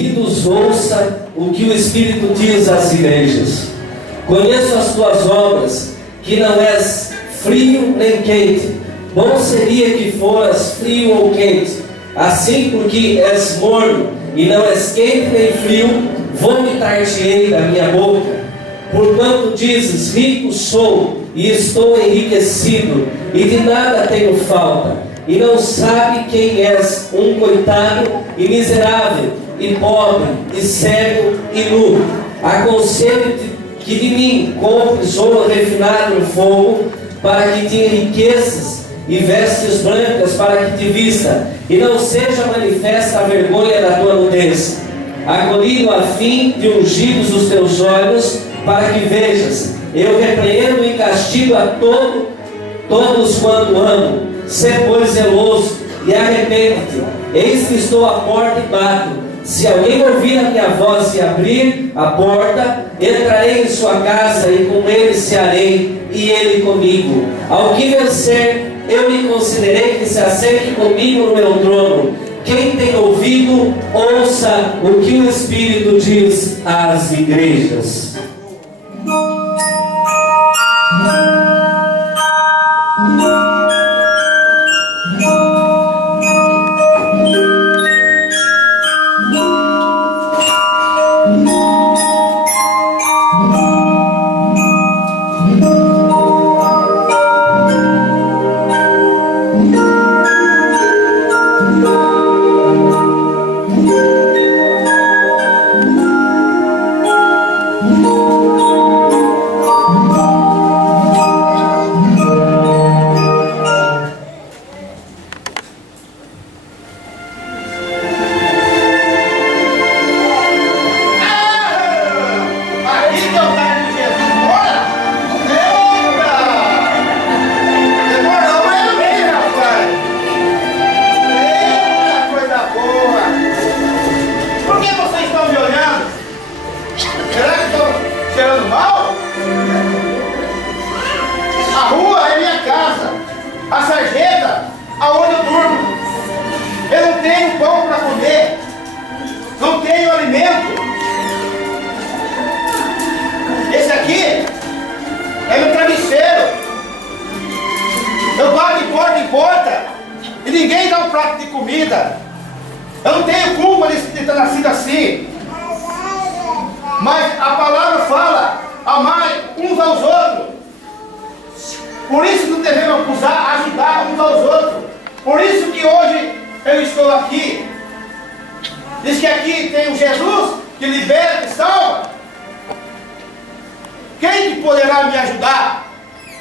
ouvidos ouça o que o Espírito diz às igrejas. Conheço as tuas obras, que não és frio nem quente. Bom seria que foras frio ou quente. Assim, porque és morno e não és quente nem frio, vomitar-te-ei da minha boca. Porquanto dizes, rico sou e estou enriquecido, e de nada tenho falta, e não sabe quem és, um coitado e miserável, e pobre, e cego, e nu. Aconselho-te que de mim compres ouro refinado no fogo, para que te enriqueças, e vestes brancas para que te vista, e não seja manifesta a vergonha da tua nudez. Acolhido a fim de ungir os teus olhos, para que vejas. Eu repreendo e castigo a todos quando amo. Sê, pois, zeloso e arrepende-te. Eis que estou à porta e bato. Se alguém ouvir a minha voz e abrir a porta, entrarei em sua casa e com ele cearei, e ele comigo. Ao que vencer, eu lhe considerei que se assente comigo no meu trono. Quem tem ouvido, ouça o que o Espírito diz às igrejas.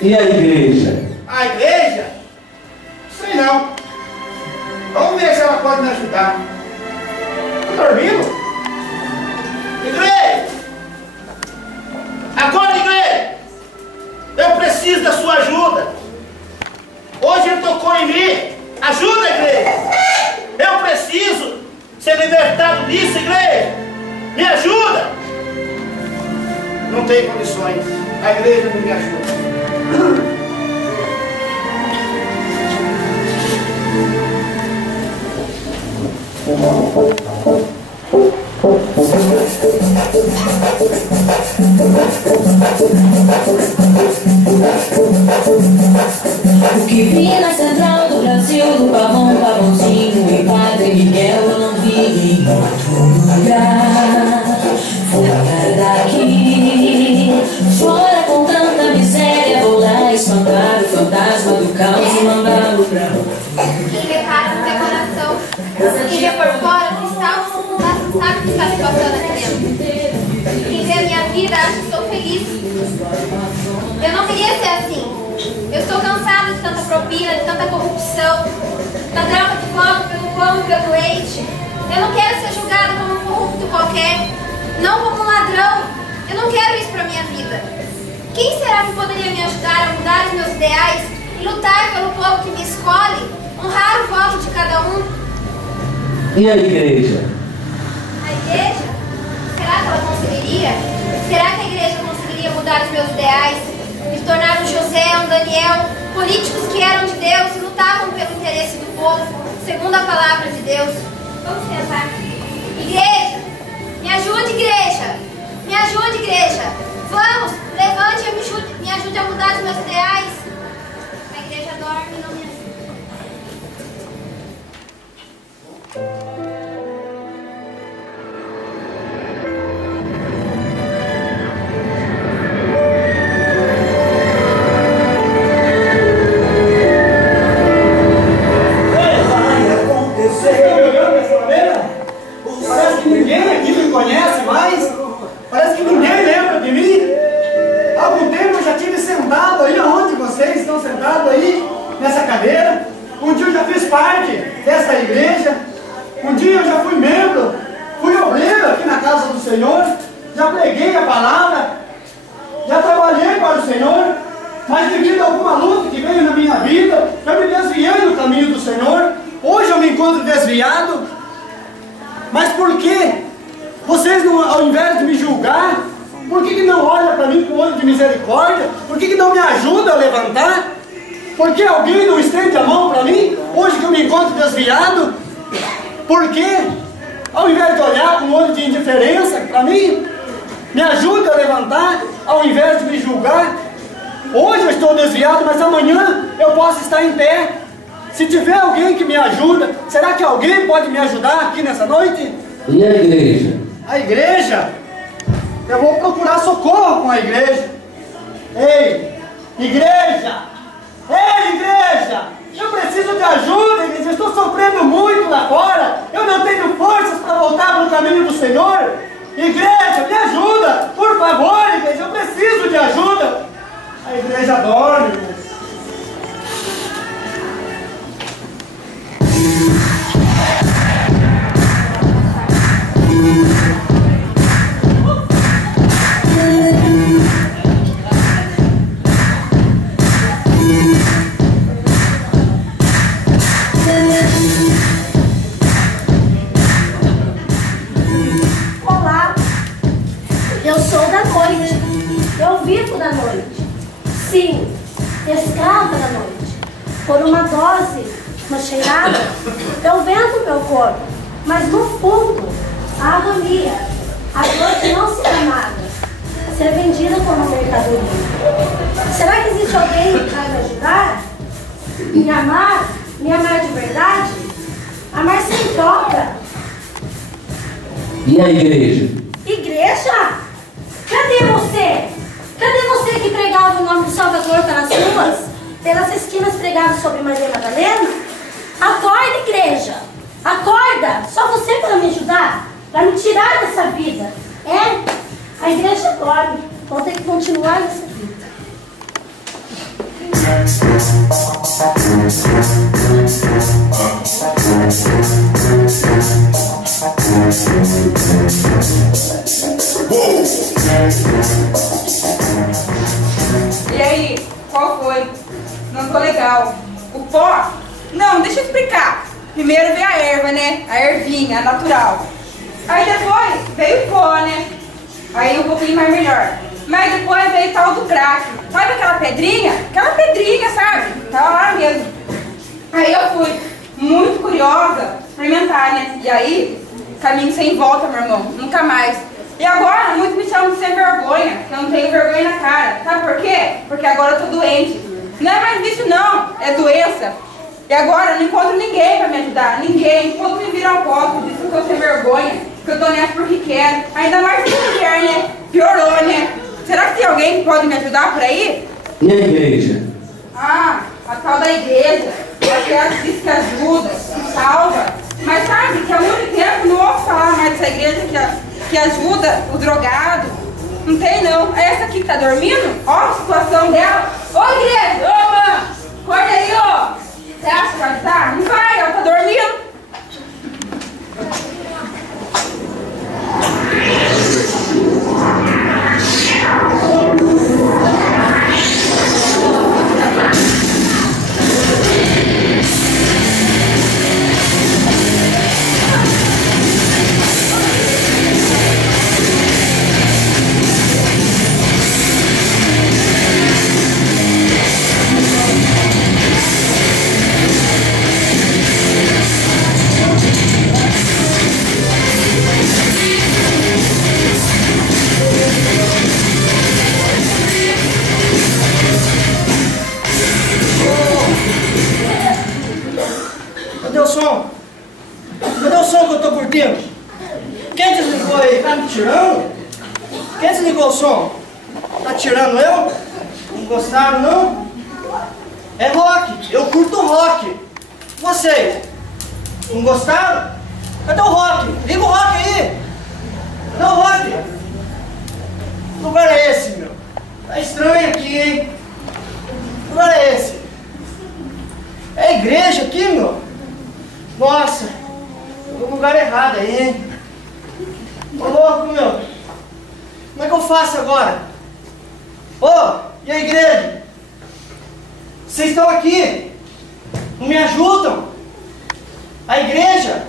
E a igreja? A igreja? Sei não. Vamos ver se ela pode me ajudar. Estou dormindo? Igreja! Agora, igreja! Eu preciso da sua ajuda. Hoje ele tocou em mim. Ajuda, igreja! Eu preciso ser libertado disso, igreja! Me ajuda! Não tem condições. A igreja não me ajuda. O que vi na central do Brasil, do Pavão, Pavãozinho e Padre Miguel, eu não vi em outro lugar. Fora daqui, fora com tanta miséria, vou lá espantar o fantasma do caos e mandá-lo pra quem repara no teu coração, quem vê por fora, mas não sabe o que está se passando aqui dentro. Quem vê a minha vida acha que estou feliz. Eu não queria ser assim. Eu estou cansada de tanta propina, de tanta corrupção, da troca de voto pelo pão e pelo leite. Eu não quero ser julgada como um corrupto qualquer, não como um ladrão. Eu não quero isso para minha vida. Quem será que poderia me ajudar a mudar os meus ideais e lutar pelo povo que me escolhe, honrar o voto de cada um? E a igreja? A igreja? Será que ela conseguiria? Será que a igreja conseguiria mudar os meus ideais? Me tornar um José, um Daniel, políticos que eram de Deus e lutavam pelo interesse do povo, segundo a palavra de Deus. Vamos tentar. Igreja! ninguém aqui me conhece mais. Parece que ninguém lembra de mim. Há algum tempo eu já estive sentado aí, onde vocês estão sentados aí, nessa cadeira. Um dia eu já fiz parte dessa igreja. Um dia eu já fui membro, fui obreiro aqui na casa do Senhor. Já preguei a palavra, já trabalhei para o Senhor. Mas devido a alguma luta que veio na minha vida, eu me desviei do caminho do Senhor. Hoje eu me encontro desviado. Mas por quê? Vocês, ao invés de me julgar, por que não olham para mim com olho de misericórdia? Por que não me ajudam a levantar? Por que alguém não estende a mão para mim, hoje que eu me encontro desviado? Por quê? Ao invés de olhar com olho de indiferença para mim, me ajuda a levantar, ao invés de me julgar. Hoje eu estou desviado, mas amanhã eu posso estar em pé. Se tiver alguém que me ajuda, será que alguém pode me ajudar aqui nessa noite? E a igreja? A igreja? Eu vou procurar socorro com a igreja. Ei, igreja! Ei, igreja! Eu preciso de ajuda, igreja. Eu estou sofrendo muito lá fora. Eu não tenho forças para voltar para o caminho do Senhor. Igreja, me ajuda! Por favor, igreja, eu preciso de ajuda. A igreja dorme, irmãos. Olá, eu sou da noite, eu vivo da noite. Sim, escrava da noite. Por uma dose, uma cheirada, eu vendo meu corpo, mas no fundo, a agonia, a dor que não se amada, ser vendida como mercadoria. Será que existe alguém que vai me ajudar? Me amar de verdade? Amar sem troca? E a igreja? Igreja? Cadê você? Cadê você que pregava o nome do Salvador pelas ruas? Pelas esquinas pregava sobre Maria Madalena? Acorda, igreja! Acorda! Só você para me ajudar? Para me tirar dessa vida? É? A igreja dorme. Vou ter que continuar nessa vida. E aí, qual foi? Não ficou legal. O pó? Não, deixa eu explicar. Primeiro veio a erva, né? A ervinha, a natural. Aí depois veio o pó, né? Aí um pouquinho mais melhor. Mas depois veio o tal do crack. Sabe aquela pedrinha? Aquela pedrinha, sabe? Tava lá mesmo. Aí eu fui muito curiosa experimentar, né? E aí, caminho sem volta, meu irmão. Nunca mais. E agora, muitos me chamam de sem vergonha, que eu não tenho vergonha na cara. Sabe por quê? Porque agora eu tô doente. Não é mais vício não, é doença. E agora eu não encontro ninguém pra me ajudar, ninguém. Todos me viram foto, dizem que eu tô sem vergonha, que eu tô nessa porque quero. Ainda mais que mulher, né? Piorou, né? Será que tem alguém que pode me ajudar por aí? E a igreja? Ah, a tal da igreja, aquela que diz que ajuda, que salva. Mas sabe que há muito tempo não ouço falar mais dessa igreja que ajuda o drogado. Não tem não. É essa aqui que tá dormindo? Ó a situação dela. Ô igreja, ô mãe, acorda aí, ó. Você acha que vai ajudar? Não vai, ela tá dormindo. Cadê o som? Cadê o som que eu tô curtindo? Quem desligou aí? Tá me tirando? Quem desligou o som? Tá tirando eu? Não gostaram não? É rock, eu curto rock. Vocês? Não gostaram? Cadê o rock? Liga o rock aí! Ô louco, meu. Como é que eu faço agora? Ô, e a igreja? Vocês estão aqui, não me ajudam? A igreja?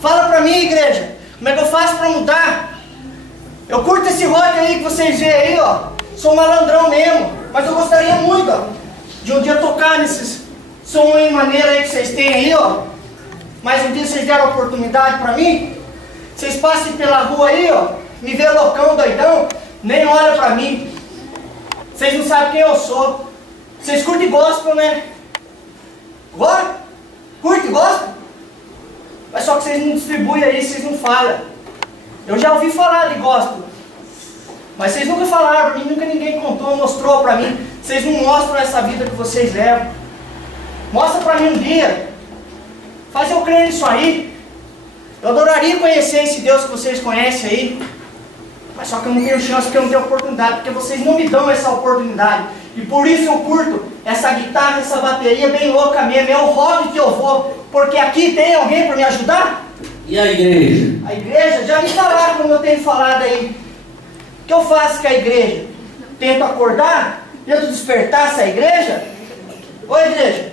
Fala pra mim, igreja, como é que eu faço pra mudar? Eu curto esse rock aí que vocês veem aí, ó. Sou malandrão mesmo, mas eu gostaria muito, ó, de um dia tocar nesses som em maneira aí que vocês têm aí, ó. Mas um dia vocês deram oportunidade pra mim. Vocês passem pela rua aí, ó, me vê loucão, doidão, nem olha pra mim. Vocês não sabem quem eu sou. Vocês curtem gospel, né? Agora? Curte gospel? Mas só que vocês não distribuem aí, vocês não falam. Eu já ouvi falar de gospel, mas vocês nunca falaram pra mim, nunca ninguém contou, mostrou pra mim. Vocês não mostram essa vida que vocês levam. Mostra pra mim um dia. Faz eu crer nisso aí. Eu adoraria conhecer esse Deus que vocês conhecem aí. Mas só que eu não tenho chance, porque eu não tenho oportunidade, porque vocês não me dão essa oportunidade. E por isso eu curto essa guitarra, essa bateria bem louca mesmo. É o hobby que eu vou, porque aqui tem alguém para me ajudar. E a igreja? A igreja? Já me falaram como eu tenho falado aí. O que eu faço com a igreja? Tento acordar? Tento despertar essa igreja? Ô igreja!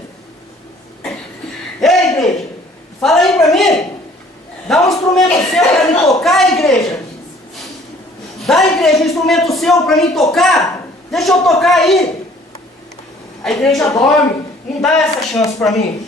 Ei igreja! Fala aí para mim! Dá um instrumento seu para mim tocar, igreja! Dá, igreja, um instrumento seu para mim tocar. Deixa eu tocar aí. A igreja dorme. Não dá essa chance para mim.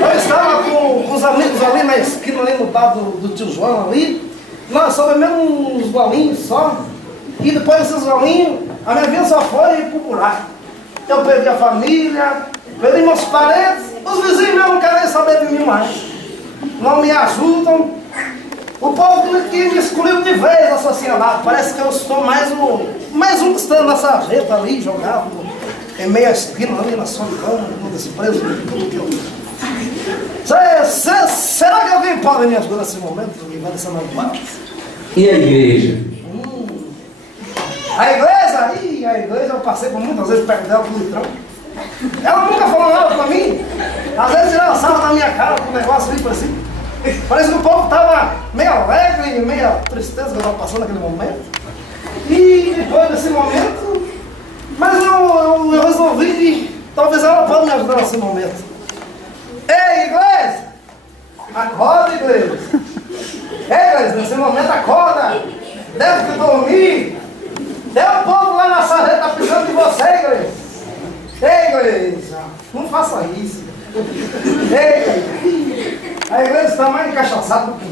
Eu estava com os amigos ali na esquina, ali no bar do tio João ali. Nós só bebemos uns golinhos só. E depois desses golinhos, a minha vida só foi pro buraco. Eu perdi a família, perdi meus parentes. Os vizinhos mesmo não querem saber de mim mais. Não me ajudam. O povo que me excluiu de vez da sociedade. Parece que eu sou mais um que está na sarjeta ali, jogado em meia esquina ali na solidão, no desprezo de tudo que eu... Será que alguém pode me ajudar nesse momento? Me vai dessa malvada? E a igreja? A igreja? Ih, a igreja eu passei por muitas vezes perto dela com o litrão. Ela nunca falou nada pra mim. Às vezes tirava sarro na minha cara com o negócio ali por assim. Parece que o povo estava meio alegre, meio tristeza que eu estava passando naquele momento. E depois desse momento, mas eu resolvi que talvez ela possa me ajudar nesse momento. Ei, igreja! Acorda, igreja! Ei, igreja, nesse momento acorda! Deve que dormir! Tem um povo lá na sarjeta tá precisando de você, igreja! Ei, igreja! Não faça isso! Ei, igreja! A igreja está mais encaixaçada do que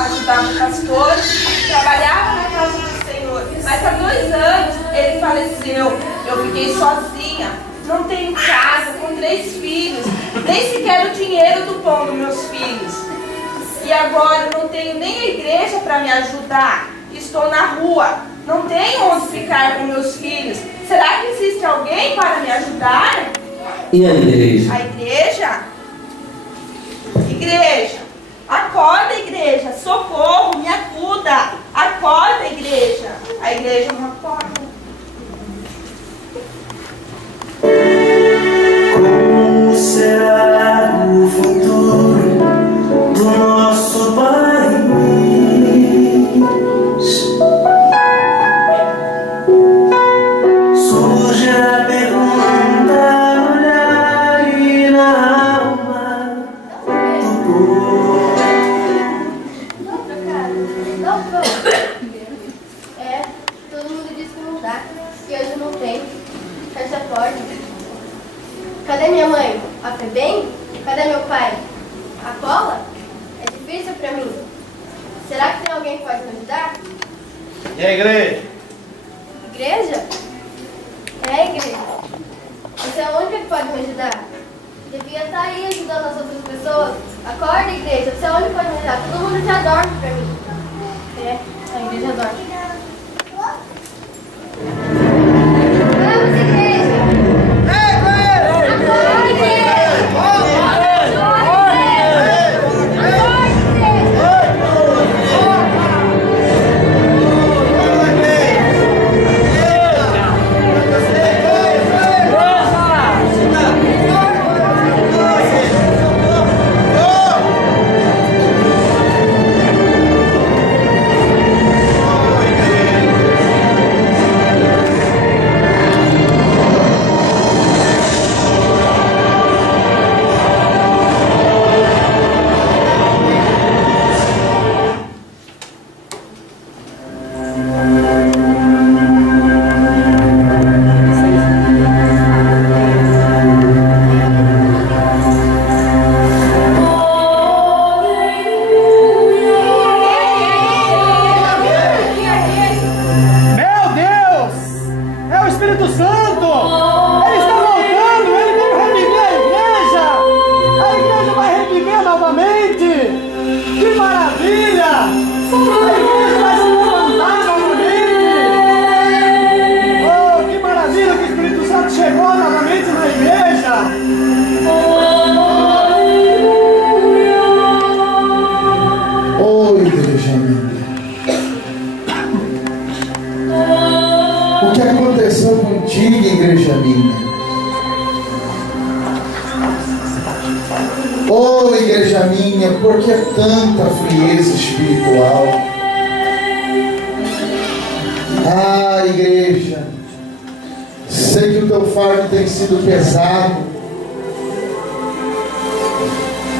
ajudava pastores, trabalhava na casa do Senhor, mas há 2 anos ele faleceu. Eu fiquei sozinha, não tenho casa, com 3 filhos, nem sequer o dinheiro do pão dos meus filhos. E agora eu não tenho nem a igreja para me ajudar. Estou na rua, não tenho onde ficar com meus filhos. Será que existe alguém para me ajudar? E a igreja? A igreja? Igreja. Acorda, igreja, socorro, me acuda. Acorda, igreja. A igreja não acorda. Como será o futuro do nosso país? Surge a pergunta, olhar e na alma do povo. Todo mundo diz que não dá. tem. Fecha a porta. Cadê minha mãe? A Febem? Cadê meu pai? A cola? É difícil pra mim. Será que tem alguém que pode me ajudar? E a igreja? Igreja? É a igreja. Você é a única que pode me ajudar. Devia estar aí ajudando as outras pessoas. Acorda, igreja. Você é a única que pode me ajudar. Todo mundo já dorme pra mim. É, a igreja dorme. Vamos, igreja! Acorda, igreja! Por que tanta frieza espiritual? Ah, igreja, sei que o teu fardo tem sido pesado,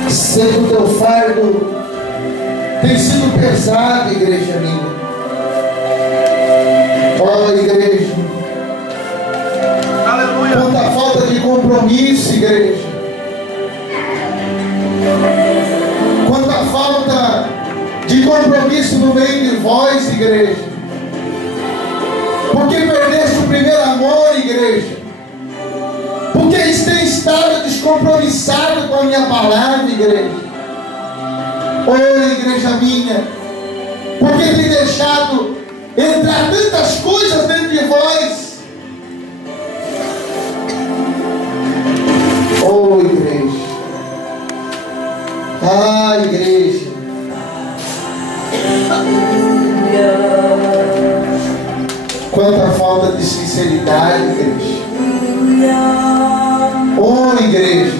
sei que o teu fardo tem sido pesado, igreja minha. Ó, igreja, aleluia. Quanta falta de compromisso, igreja. Quanta falta de compromisso no meio de vós, igreja. Porque perdeste o primeiro amor, igreja. Porque tem estado descompromissado com a minha palavra, igreja. Oh, igreja minha, porque tem deixado entrar tantas coisas dentro de vós. Oh, igreja. Ah, igreja. Quanta falta de sinceridade, igreja. Oh, igreja.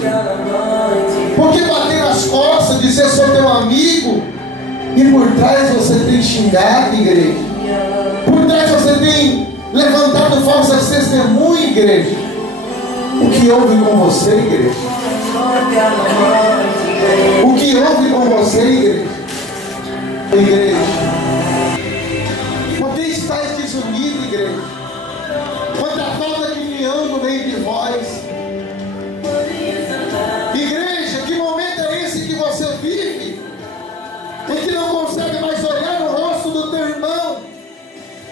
Porque bater as costas, dizer sou teu amigo, e por trás você tem xingado, igreja. Por trás você tem levantado falsas testemunhas, igreja. O que houve com você, igreja? O que houve com você, igreja? Igreja, por que estáis desunidos, igreja? Quanta falta de união no meio de vós. Igreja, que momento é esse que você vive? Em que não consegue mais olhar no rosto do teu irmão,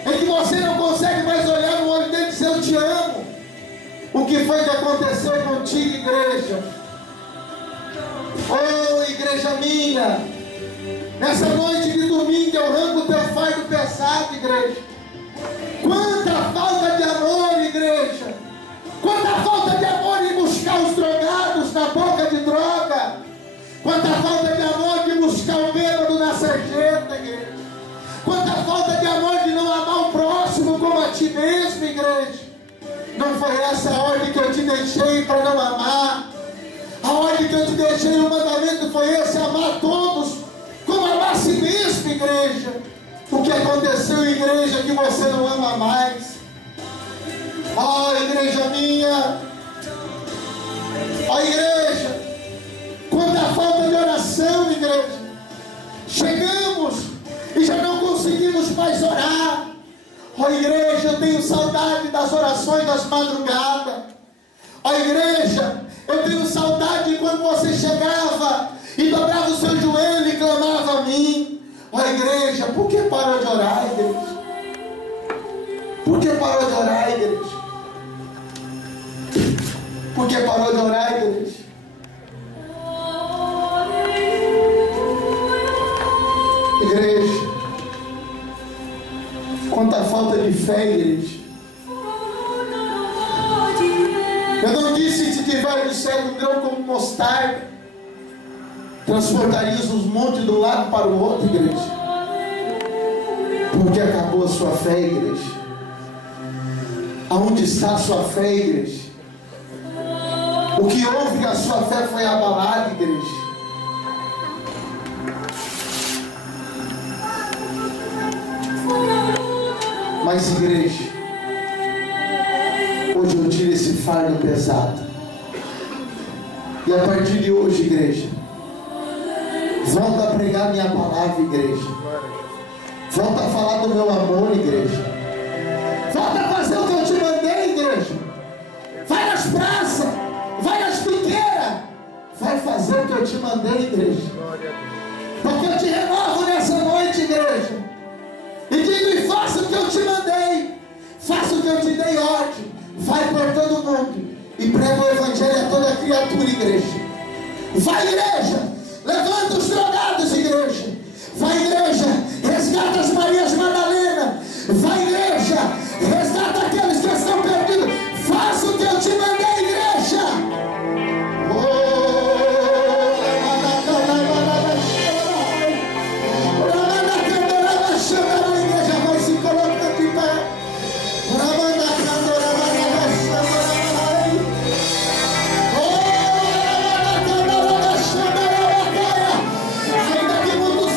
em que você não consegue mais olhar no olho dele e dizer eu te amo. O que foi que aconteceu contigo, igreja? Oh, igreja minha, nessa noite de domingo eu arranco o teu fardo pesado, igreja. Quanta falta de amor, igreja. Quanta falta de amor em buscar os drogados na boca de droga. Quanta falta de amor de buscar o bêbado na sarjeta, igreja. Quanta falta de amor de não amar o próximo como a ti mesmo, igreja. Não foi essa a ordem que eu te deixei para não amar. A ordem que eu te deixei, o mandamento foi esse: amar todos como amar a si mesmo, igreja. O que aconteceu, igreja, é que você não ama mais. Ó, igreja minha, ó, igreja, quanta falta de oração, igreja. Chegamos e já não conseguimos mais orar. Ó, igreja, tenho saudade das orações das madrugadas. Ó igreja, eu tenho saudade quando você chegava e dobrava o seu joelho e clamava a mim. Ó igreja, por que parou de orar, igreja? Por que parou de orar, igreja? Por que parou de orar, igreja? Igreja, quanta falta de fé, igreja. Eu não disse que se tiver do céu um grão como mostarda, transportarias os montes de um lado para o outro, igreja. Porque acabou a sua fé, igreja. Aonde está a sua fé, igreja? O que houve que a sua fé foi abalada, igreja? Mas igreja, hoje eu tiro esse fardo pesado. E a partir de hoje, igreja, volta a pregar minha palavra, igreja. Volta a falar do meu amor, igreja. Volta a fazer o que eu te mandei, igreja. Vai nas praças, vai nas piqueiras. Vai fazer o que eu te mandei, igreja. Porque eu te renovo nessa noite, igreja. E digo e faça o que eu te mandei. Faça o que eu te dei ordem. Vai por todo mundo e prega o evangelho a toda criatura, igreja. Vai, igreja, levanta os drogados, igreja. Vai, igreja, resgata as Marias Madalena. Vai, igreja, resgata aqueles que estão perdidos. Faça o que eu te mandei, igreja. Ainda que muitos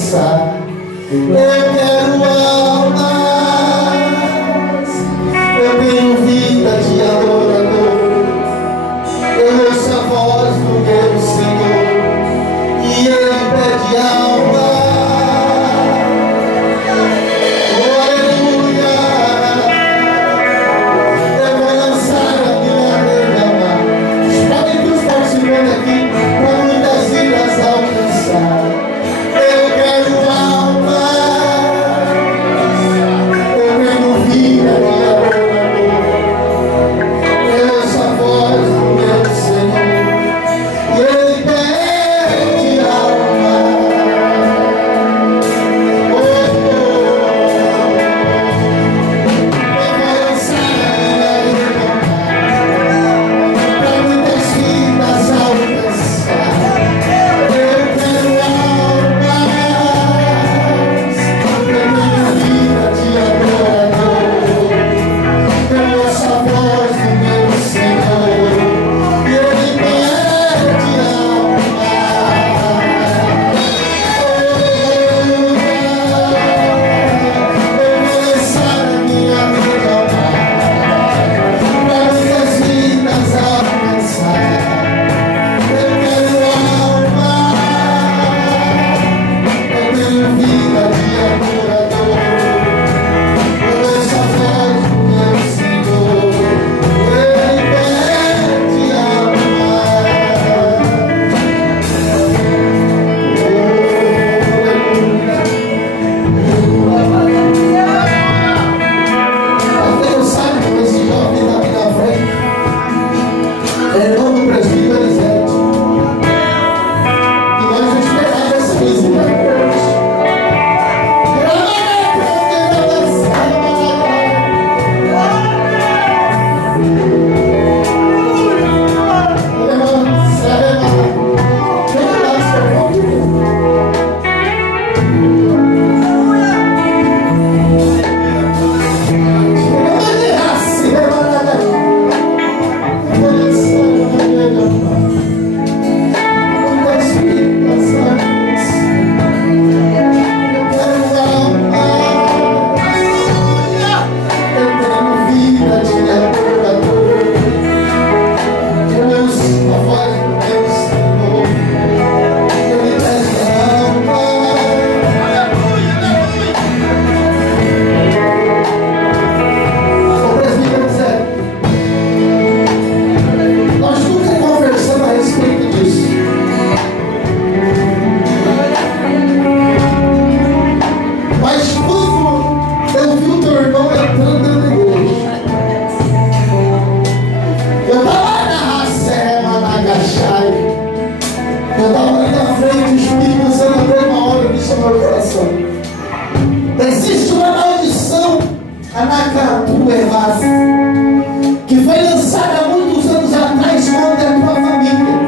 alcançar. Eu quero almas, eu tenho vida de adorador. Eu ouço a voz do meu Senhor e Ele pede alma. Oh, aleluia. Eu vou lançar a minha rede ao mar. Podem que os participando aqui para muitas vidas alcançar. Eu quero almas, eu tenho vida de adorador. Eu ouço a voz do meu Senhor e Ele pede alma. Oh, eu vou lançar a minha rede ao mar para muitas vidas alcançar. Eu quero almas, eu tenho vida de adorador. Eu ouço a voz do meu Senhor e Ele pede alma. Eu vou lançar a minha vida ao mar para muitas vidas alcançar. Eu quero almas, eu tenho vida de adorador. Eu ouço a voz do meu Senhor, Ele pede alma. Até eu sabe que esse jovem está aqui na frente é irmão do presbítero Elisete. E nós esperamos essa visita hoje. Nós nunca conversamos a respeito disso. Mas quando eu vi o teu irmão entrando dentro da igreja, eu estava na Racema, na Gachai, eu estava ali na frente, o Espírito Santo abriu uma hora que chamou o coração. Existe uma maldição, Anacatu Evas, que foi lançada há muitos anos atrás contra a tua família.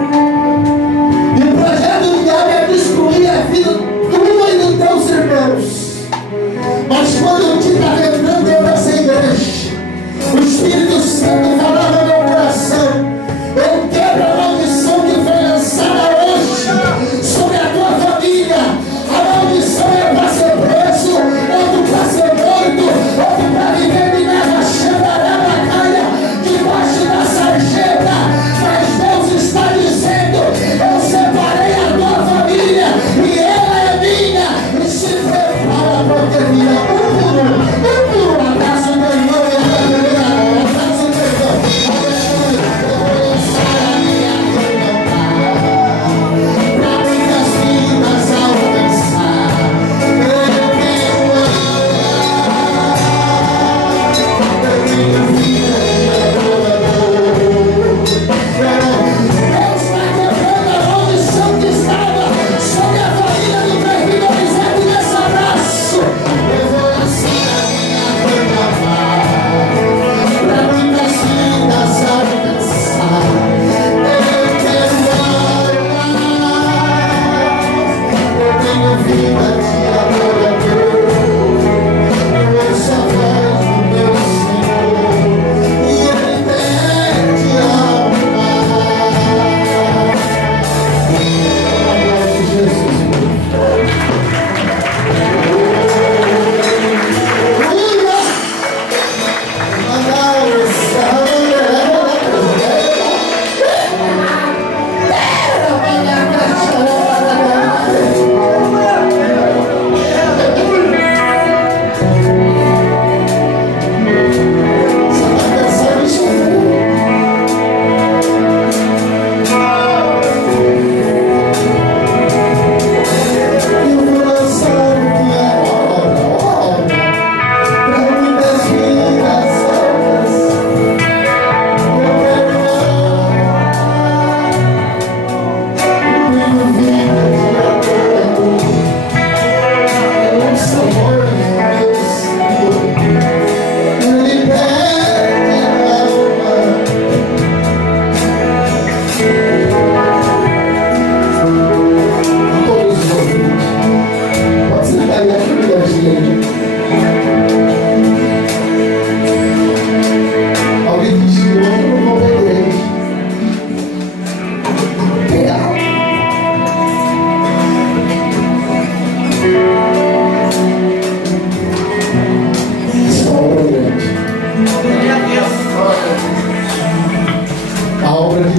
E o projeto do diabo é destruir a vida tua e dos teus irmãos. Mas quando eu te estava entrando dentro dessa igreja, o Espírito Santo falava no meu coração: eu quebro a maldição que foi lançada hoje sobre a tua família. A maldição é para ser preso, outro para ser morto, outro para viver de nada, xandarama.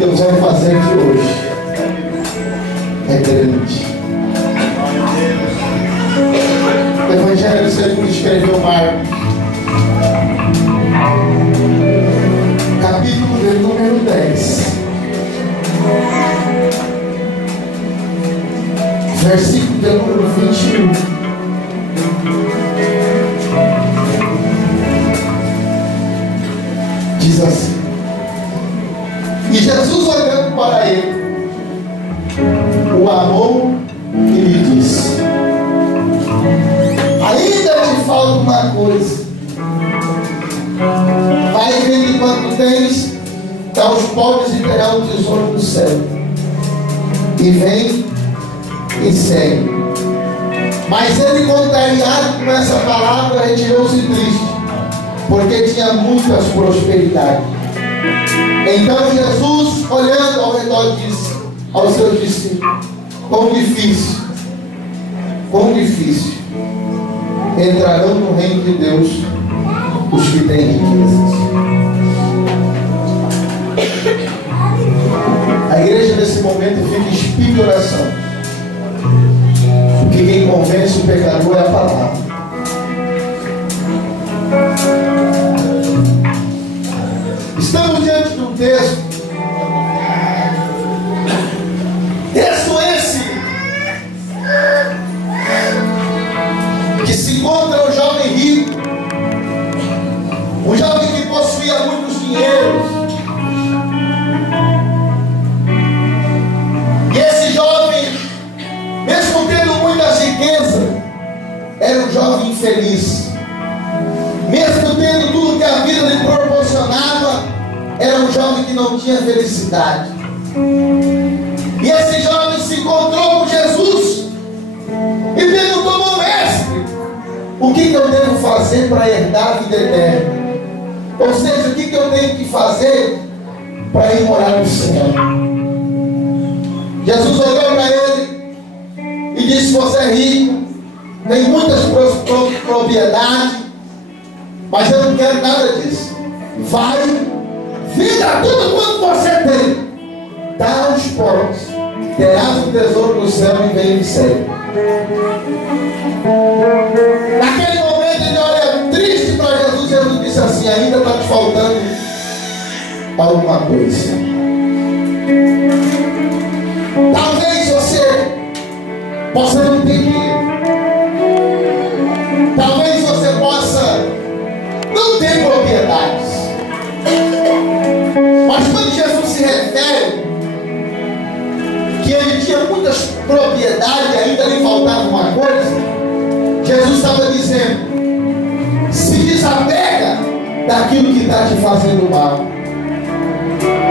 Deus vai fazer aqui hoje é grande. O Evangelho segundo escreveu Marcos, capítulo de número 10, versículo de número 21. Diz assim: e Jesus, olhando para ele, o amou e lhe disse: ainda te falta uma coisa. Vai e vende quanto tens, dá aos pobres e terá um tesouro no céu. E vem e segue. Mas ele, contrariado com essa palavra, retirou-se triste, porque tinha muitas prosperidades. Então Jesus, olhando ao redor, disse aos seus discípulos: quão difícil entrarão no reino de Deus os que têm riquezas. A igreja nesse momento fica em espírito de oração, porque quem convence o pecador é a palavra. Estamos diante de um texto esse que se encontra um jovem rico, um jovem que possuía muitos dinheiros, e esse jovem, mesmo tendo muitas riquezas, era um jovem infeliz. Mesmo tendo tudo que a vida lhe proporcionava, era um jovem que não tinha felicidade. E esse jovem se encontrou com Jesus e perguntou: meu mestre, o que eu devo fazer para herdar a vida eterna? Ou seja, o que eu tenho que fazer para ir morar no céu? Jesus olhou para ele e disse: você é rico, tem muitas propriedades, mas eu não quero nada disso. Vai, venda tudo quanto você tem, dá aos pobres, terás um tesouro no céu e vem e segue. Naquele momento ele olha triste para Jesus. Jesus disse assim: ainda está te faltando alguma coisa. Talvez você possa não ter dinheiro, talvez você possa não ter propriedades, mas quando Jesus se refere que ele tinha muitas propriedades e ainda lhe faltava uma coisa, Jesus estava dizendo: se desapega daquilo que está te fazendo mal.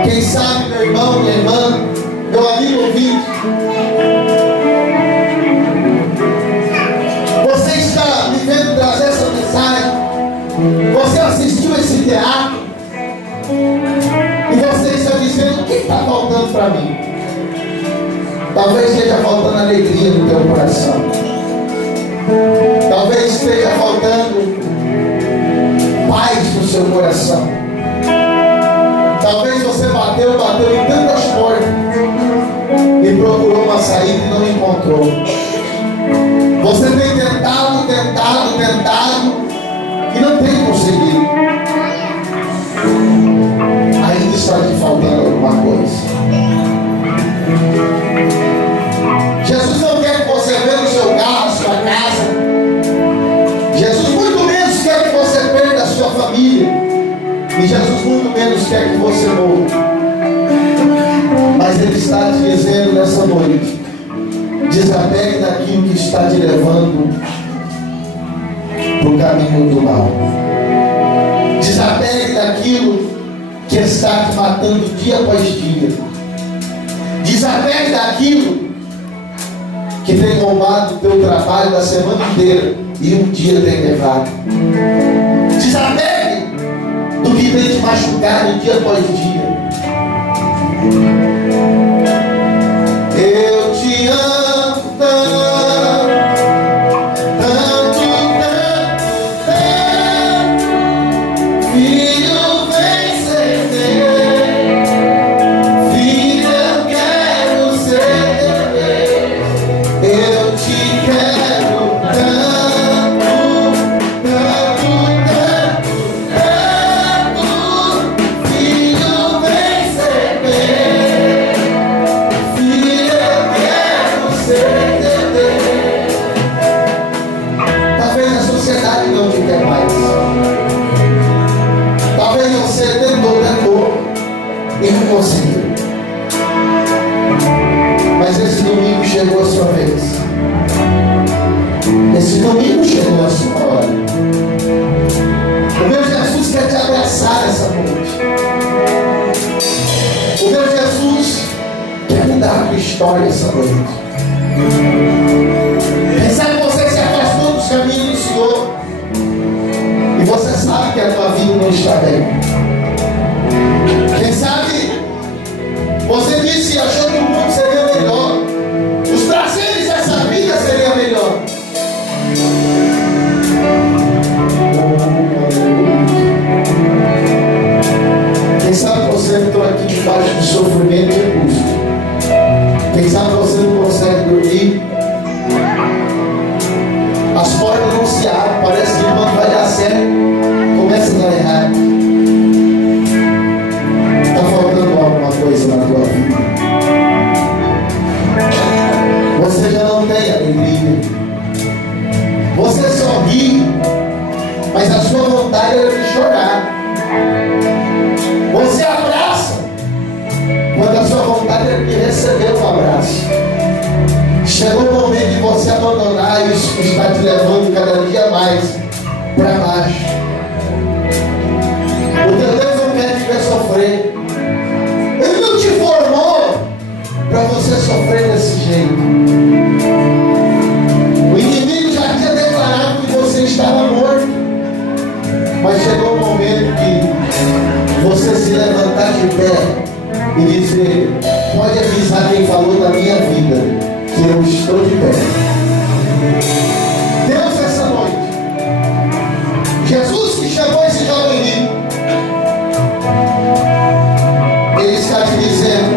Quem sabe, meu irmão, minha irmã, meu amigo ouvinte, você está me vendo trazer essa mensagem, você assistiu esse teatro e você está dizendo: o que está faltando para mim? Talvez esteja faltando alegria no teu coração, talvez esteja faltando paz no seu coração, talvez você bateu em tantas portas e procurou uma saída e não encontrou. Você tem tentado e não tem conseguido. Ainda está te faltando alguma coisa. Jesus não quer que você venda o seu carro, a sua casa. Jesus muito menos quer que você perda a sua família. E Jesus muito menos quer que você morra. Mas Ele está te dizendo nessa noite: desapegue daquilo que está te levando para o caminho do mal. Desapegue daquilo que está te matando dia após dia. Desapegue daquilo que tem roubado o teu trabalho da semana inteira e um dia tem levado. Desapegue do que tem te machucado dia após dia. Eu te amo tanto, tanto, tanto, tanto. Filho, vem ser teu. Esse domingo chegou a sua hora. O meu Jesus quer te abraçar essa noite. O meu Jesus quer mudar a tua história essa noite. Quem sabe você se afastou dos caminhos do Senhor e você sabe que a tua vida não está bem. Quem sabe você disse e achou que o mundo seria melhor, os prazeres dessa vida seriam melhor. Quem sabe você entrou aqui debaixo de sofrimento e angústia. Quem sabe você não consegue dormir. As portas não se abrem. Parece que quando vai dar certo, começa a dar errado. Está faltando alguma coisa na tua vida. Você já não tem alegria. Você sorri, mas a sua vontade é de chorar. Você abraça, quando a sua vontade é de receber um abraço. Chegou o momento de você abandonar isso que está te levando cada dia mais para baixo. O teu Deus não quer te ver sofrer. Ele não te formou para você sofrer desse jeito. O inimigo já tinha declarado que você estava morto. Mas chegou o momento que você se levantar de pé e dizer: pode avisar quem falou da minha vida, que eu estou de pé. Deus, essa noite, Jesus que chamou esse jovem rico, Ele está te dizendo: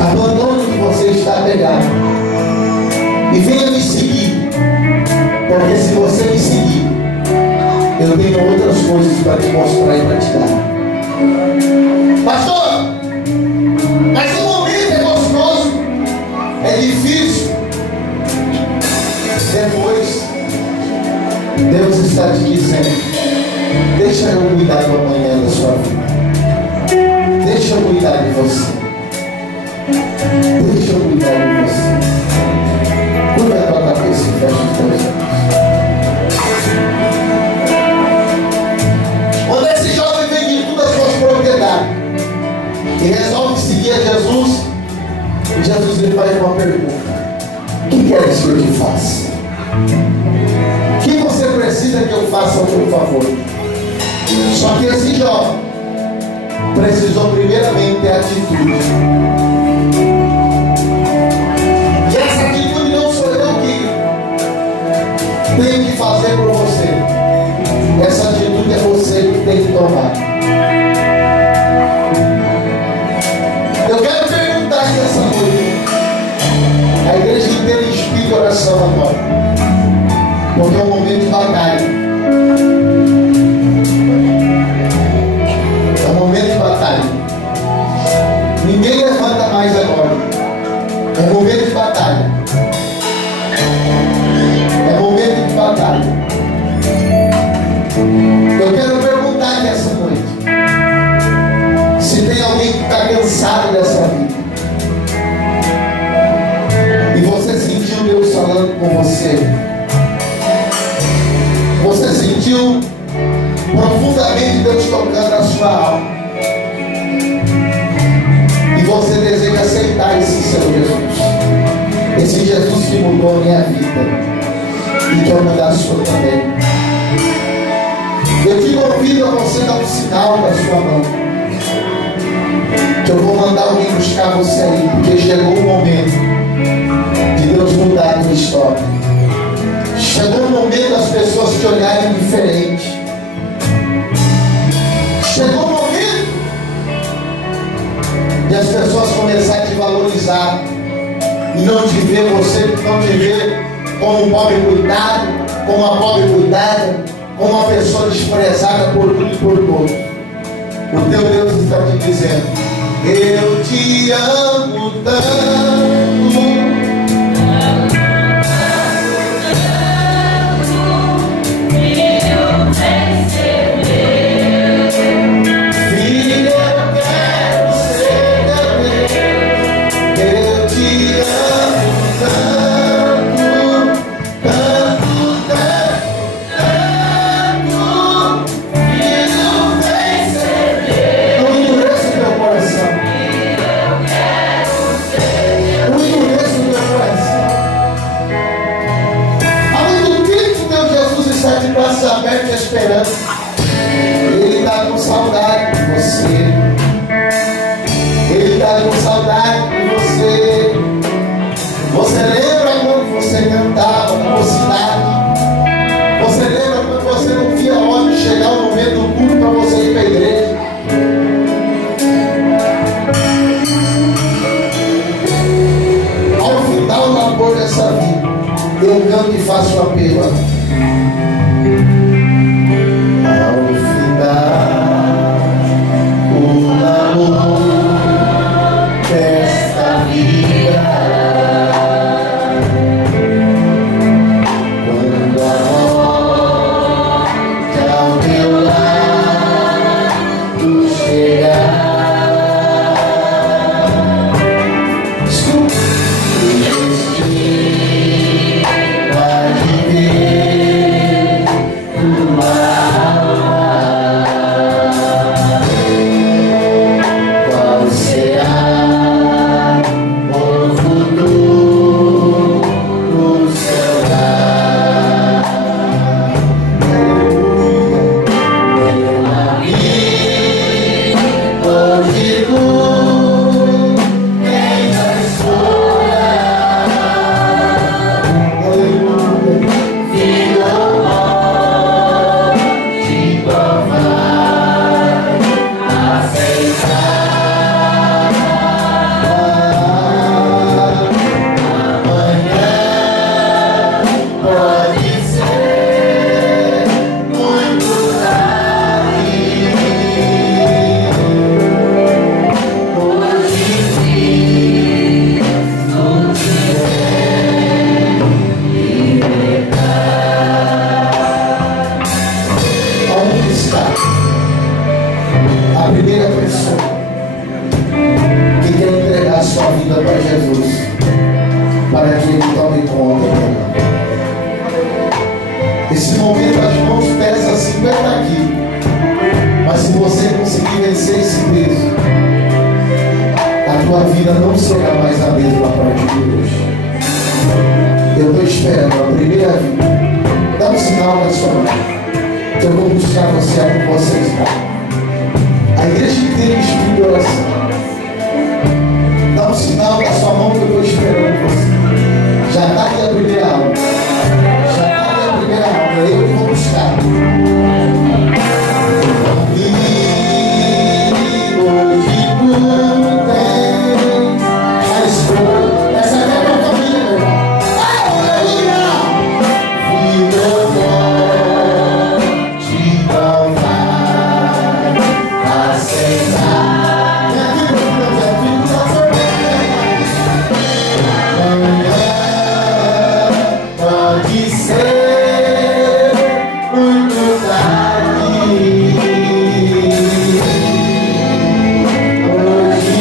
abandone o que você está pegado e venha me seguir, porque se você me seguir, eu tenho outras coisas para te mostrar e para te dar. Pastor, mas o momento é gostoso, é difícil. Depois, Deus está te dizendo: deixa eu cuidar do amanhã da sua vida. Deixa eu cuidar de você. Deixa eu cuidar de você. Curva a tua cabeça e fecha os teus olhos. Quando esse jovem vende todas as suas propriedades e resolve seguir a Jesus, e Jesus lhe faz uma pergunta: o que queres que eu te faça? O que você precisa que eu faça ao teu favor? Só que esse jovem precisou primeiramente ter atitude. E essa atitude não sou eu que tenho que fazer por você. Essa atitude é você que tem que tomar. Eu quero perguntar aqui essa noite, a igreja inteira em espírito e oração agora, porque é um momento de batalha. É um momento de batalha. Ninguém levanta mais agora. É um momento de batalha. É um momento de batalha. Eu quero perguntar aqui essa noite, se tem alguém que está cansado dessa vida e você sentiu Deus falando com você. Você sentiu profundamente Deus tocando a sua alma e você deseja aceitar esse seu Jesus, esse Jesus que mudou a minha vida e quer mudar a sua também. Eu te convido a você dar um sinal da sua mão, que eu vou mandar alguém buscar você aí, porque chegou o momento de Deus mudar a tua história. Chegou o momento das pessoas te olharem diferente. Chegou o momento de as pessoas começarem a te valorizar e não te ver como um pobre cuidado, como uma pobre cuidada, como uma pessoa desprezada por tudo e por todos. O teu Deus está te dizendo: eu te amo tanto. perto te esperando. Ele está com saudade de você. Ele está com saudade de você. Você lembra quando você cantava na mocidade? Você lembra quando você não via onde chegar o momento do culto para você ir para a igreja? Ao final do amor dessa vida, eu canto e faço um apelo. Ao final o amor desta vida, quando a morte ao meu lado chegar, a primeira pessoa que quer entregar a sua vida para Jesus, para que Ele tome conta dela. Esse momento as mãos pesam 50 quilos, mas se você conseguir vencer esse peso, a tua vida não será mais a mesma a partir de hoje. Eu estou esperando a primeira vida. Dá um sinal na sua mão. Eu vou buscar você onde você está. A igreja inteira espírito de oração. Dá um sinal na sua mão que eu estou esperando você. Já está aqui a primeira aula. Já está aqui a primeira aula. É eu que vou buscar. E hoje tu tens a escolha. Essa é a minha família, meu irmão. Aleluia! Vida forte não vai aceitar. Vem aqui, meu filho, amanhã pode ser muito tarde. Hoje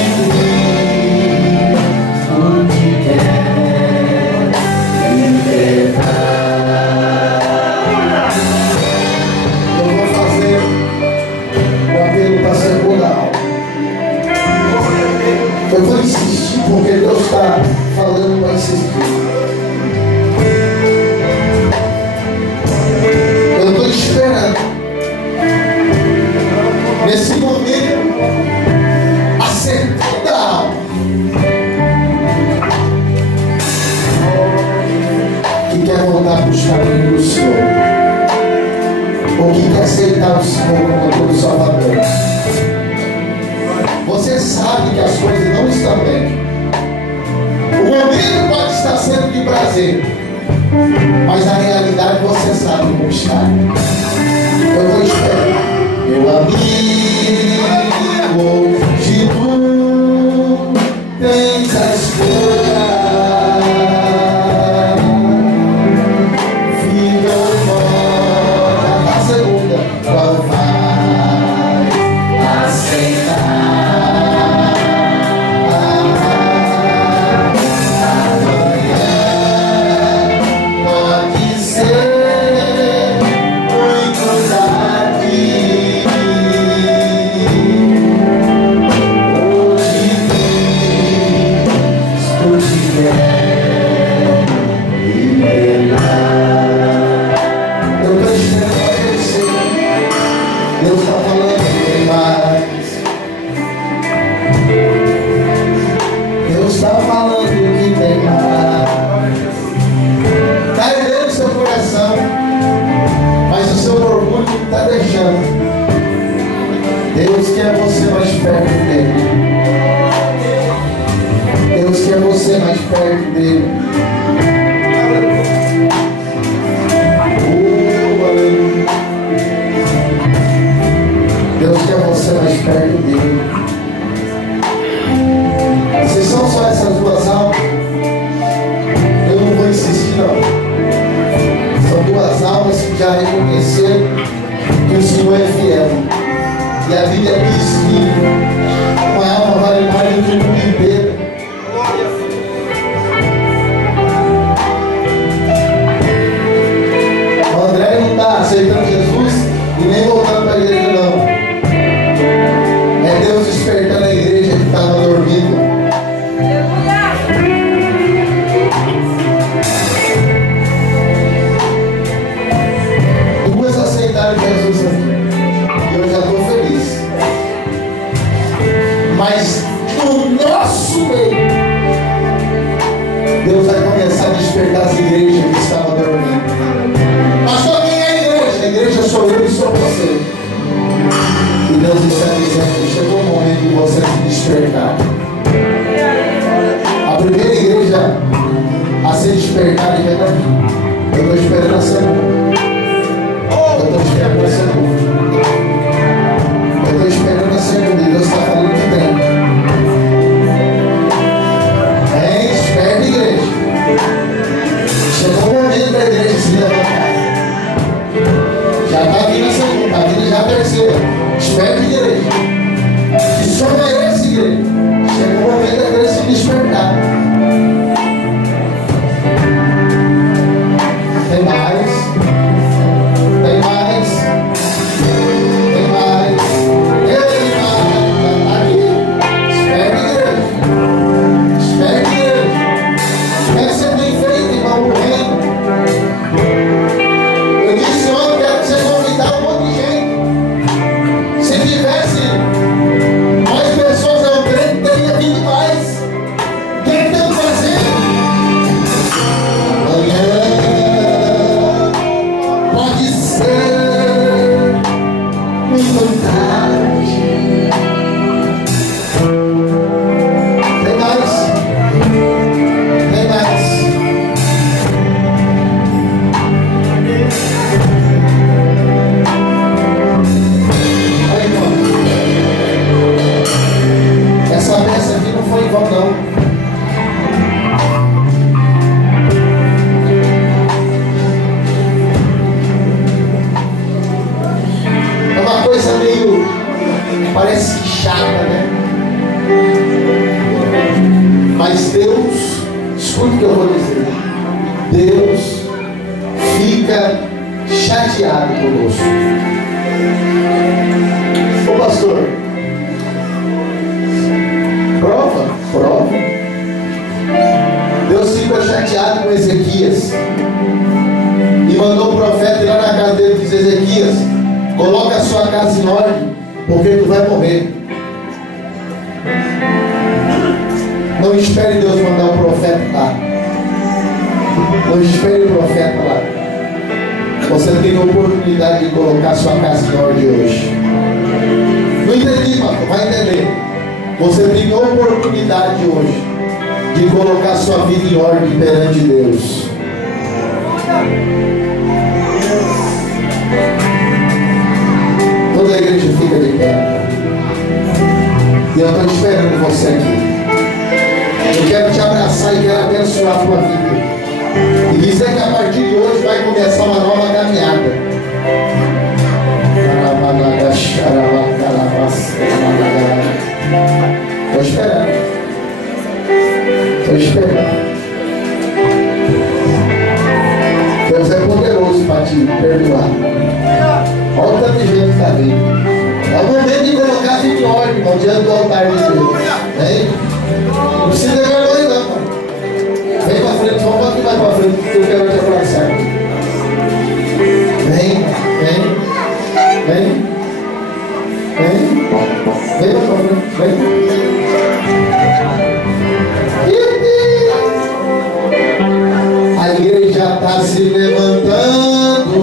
tu te quer libertar. Eu vou fazer o apelo para ser rural. Eu vou insistir porque Deus está falando para insistir. Eu estou esperando nesse momento acertar da alma que quer voltar para os caminhos do Senhor, ou que quer aceitar o Senhor como todo Salvador. Você sabe que as coisas não estão bem. O momento pode estar sendo de prazer, mas na realidade você sabe como está. Eu vou esperar. Meu amigo, hoje tu tens a escolha. Vida ou morte, a segunda, qual vai aceitar? Amanhã pode ser muito está deixando. Deus quer você mais perto dele. Deus quer você mais perto dele. Deus quer você mais perto dele. Se são só essas duas almas, eu não vou insistir não. São duas almas que já reconheceram que o Senhor é fiel. E a Bíblia diz que uma alma vale mais do que o mundo inteiro. O André não está aceitando Jesus e nem voltando para a igreja não. É Deus despertando a igreja que estava dormindo. Duas aceitaram Jesus aqui. E eu já estou feliz. Mas no nosso meio, Deus vai começar a despertar as igrejas que estavam dormindo. Pastor, quem é a igreja? A igreja sou eu e sou você. E Deus está dizendo, chegou o momento de você se despertar. A primeira igreja a ser despertada já está aqui. Eu estou esperando a segunda. Eu estou esperando a segunda. Eu estou esperando a segunda. E Deus está falando que tem. Vem, desperta, igreja. Chegou o momento da igreja se levantar. Já está vindo a segunda, está vindo já a terceira. Desperta, igreja. Que som é esse, igreja? Chegou o momento da igreja se despertar. Tem mais. Tem mais. Tem mais. Tem mais. Aqui. Desperta, igreja. Desperta, igreja. O que você tem feito, irmão, no reino? Eu disse ontem que era para você convidar um monte de gente. Se tivesse mais pessoas ao crente, teria vindo mais. O que estamos fazendo? Amanhã pode ser muito tarde. Tem mais. Tem mais. Aí, irmão. Essa peça aqui não foi em vão, não. É uma coisa meio, parece que chata, né? Mas Deus, escute o que eu vou dizer. Deus fica chateado conosco. Ô pastor, prova. Deus ficou chateado com Ezequias e mandou o profeta ir lá na casa dele e disse: Ezequias, coloca a sua casa em ordem, porque tu vai morrer. Não espere Deus mandar o profeta lá. Não espere o profeta lá. Você tem a oportunidade de colocar a sua casa em ordem hoje. Não entendi, pastor, vai entender. Você tem a oportunidade hoje de colocar a sua vida em ordem perante Deus. Toda a igreja fica de pé. E eu estou esperando você aqui. Eu quero te abraçar e quero abençoar a tua vida. E dizer que a partir de hoje vai começar uma nova caminhada. Estou esperando. Estou esperando. Deus é poderoso para te perdoar. Olha o tanto de gente que está vindo. É o momento de colocar a vida em ordem, irmão, diante do altar de Deus. Vem. Não precisa de vergonha, não, pai. Vem para frente, vamos um pouquinho mais para frente, que eu quero te abraçar. Vem. Vem para frente, vem. A igreja está se levantando.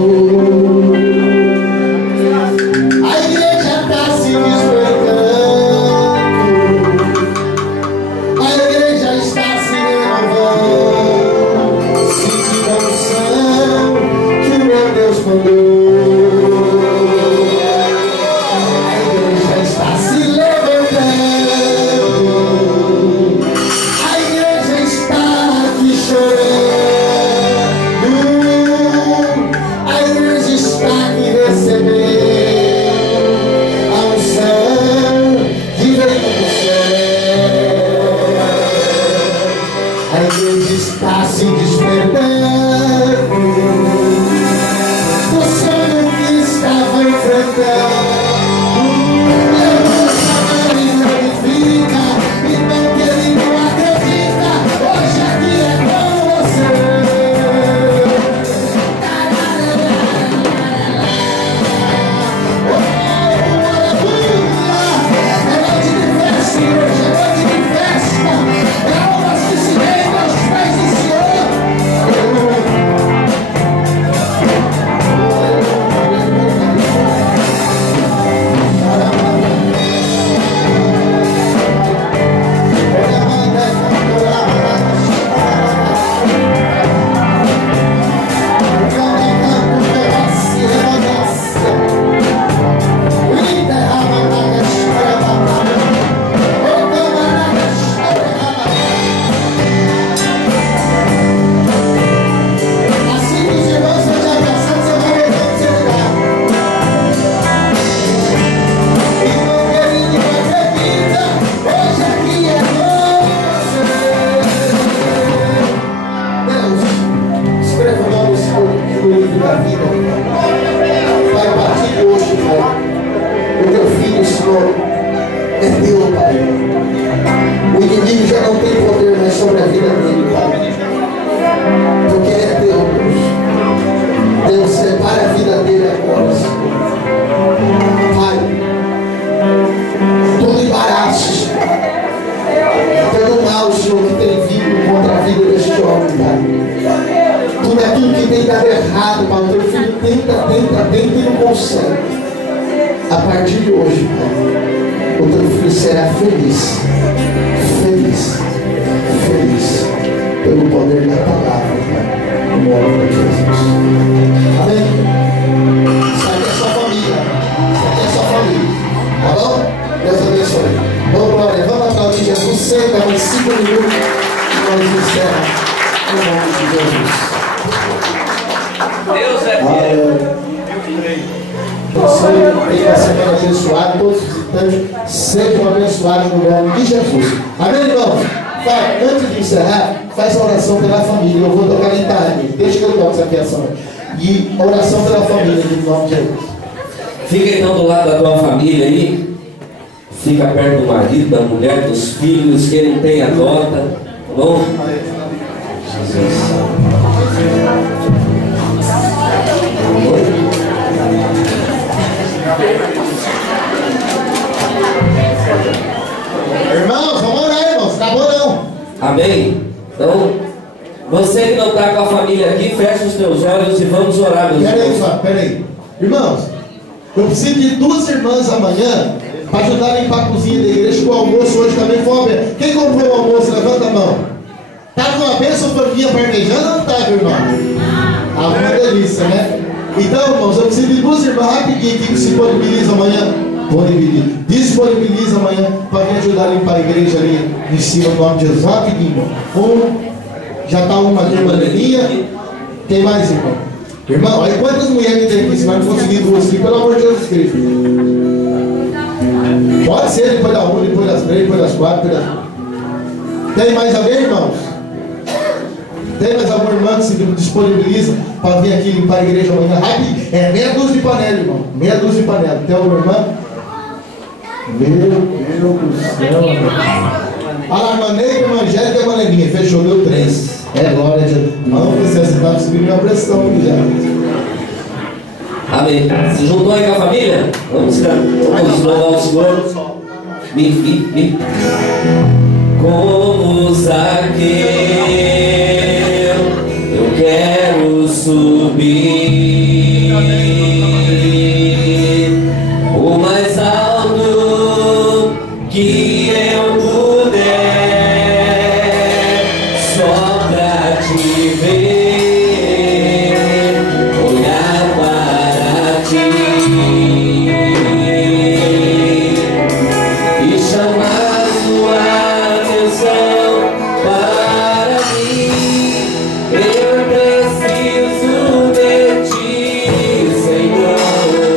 Fica então do lado da tua família aí. Fica perto do marido, da mulher, dos filhos. Quem não tem, adota. Tá bom? Jesus. Irmãos, vamos orar, irmãos. Acabou não. Amém? Então, você que não está com a família aqui, fecha os teus olhos e vamos orar, meus irmãos. Peraí. Irmãos, eu preciso de 2 irmãs amanhã para ajudar a limpar a cozinha da igreja, que o almoço hoje também foi uma bênção. Quem comprou o almoço? Levanta a mão. Tá com uma bênção franguinha parmejana ou não tá, meu irmão? Ah, uma delícia, né? Então, irmãos, eu preciso de 2 irmãs rapidinho aqui que se disponibiliza amanhã. Disponibiliza amanhã para me ajudar a limpar a igreja ali em cima, no nome de Jesus. Rapidinho, irmão. Já está uma bandeirinha. Tem mais, irmão? Irmão, aí quantas mulheres que tem aqui? Você vai conseguir 2 aqui, pelo amor de Jesus Cristo. Pode ser depois da 1, depois das 3, depois das 4, depois das... Tem mais alguém, irmãos? Tem mais alguma irmã que se disponibiliza para vir aqui limpar a igreja amanhã? Rapidinho. É meia dúzia de panela, irmão. Meia dúzia de panela. Tem alguma irmã? Meu Deus do céu. Olha lá, irmã Neide, irmã Angélica e a irmã Leninha. Fechou, deu 3. É glória de Deus. Não, você está subindo minha pressão aqui já. Amém. Se juntou aí com a família? Vamos louvar o Senhor. Como Zaqueu, eu quero subir o mais alto que eu puder, só pra te ver, olhar para ti e chamar sua atenção para mim. Eu preciso de ti, Senhor.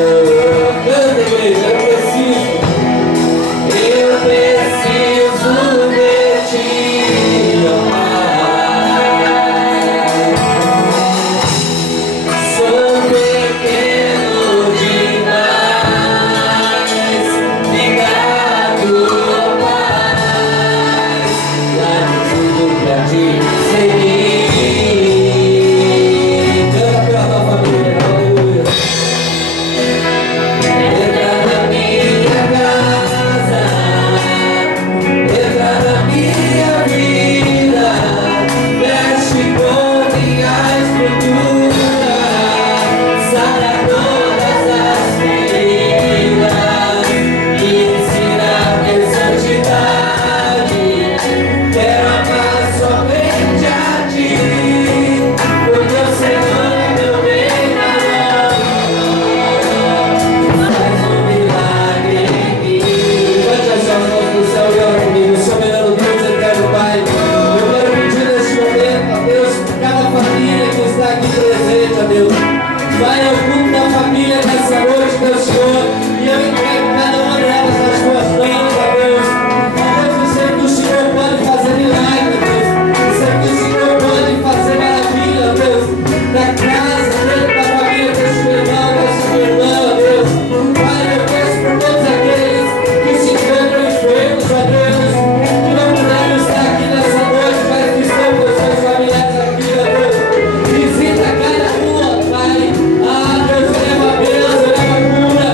meu Senhor, e eu entrego cada uma delas nas tuas mãos, ó Deus. Ó Deus, eu sei que o Senhor pode fazer milagre, Deus. Eu sei que o Senhor pode fazer maravilha, Deus, da casa, dentro da família desse meu irmão, dessa minha irmã, ó Deus. Pai, eu peço por todos aqueles que se encontram enfermos, ó Deus, que não puderam estar aqui nessa noite, mas que estão com os seus familiares aqui, ó Deus. Visita cada um, ó Pai. Ah, Deus, leva a bênção, leva a cura.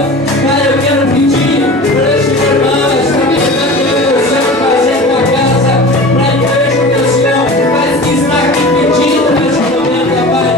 Pai, eu quero pedir por este meu irmão, esta minha irmã que eu sei fazer com a casa, para a igreja, meu Senhor, mas que está aqui pedindo neste momento, ó Pai.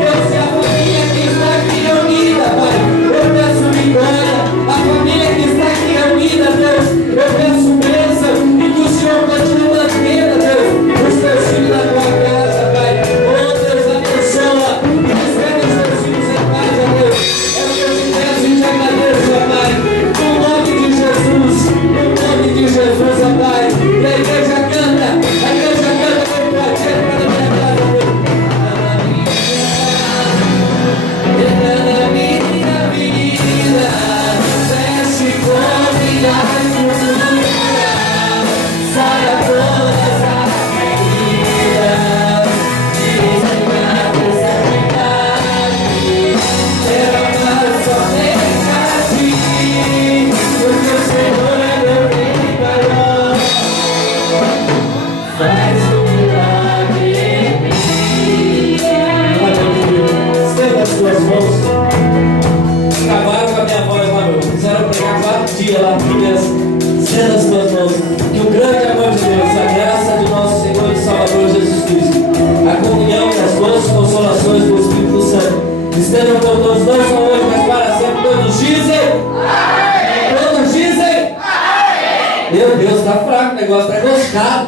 Deus, e a família que está aqui reunida, Pai, eu peço vitória. A família que está aqui reunida, Deus, eu peço bênção e que o Senhor continue mantendo, Deus, os teus filhos na tua casa, Pai. Oh, Deus, abençoa e recebe os teus filhos em paz, ó Deus. É o que eu te peço e te agradeço, ó Pai. No nome de Jesus, no nome de Jesus, ó Pai. E a igreja canta muito forte para a minha casa, Deus. Na minha vida, desce com minha cultura, saia todas as feridas, desligada essa verdade, derramar somente a ti, porque o Senhor é meu bem maior, faz um milagre em mim. Estenda as tuas mãos. Acabaram com a minha voz lá, meu. Quiseram pregar 4 dias lá, beleza? Estenda as tuas mãos. Que o grande amor de Deus, a graça de nosso Senhor e Salvador Jesus Cristo, a comunhão e as doces consolações do Espírito Santo estejam com todos, não só hoje, mas para sempre. Todos dizem? Amém! Todos dizem? Amém! Meu Deus, tá fraco o negócio, tá gostado.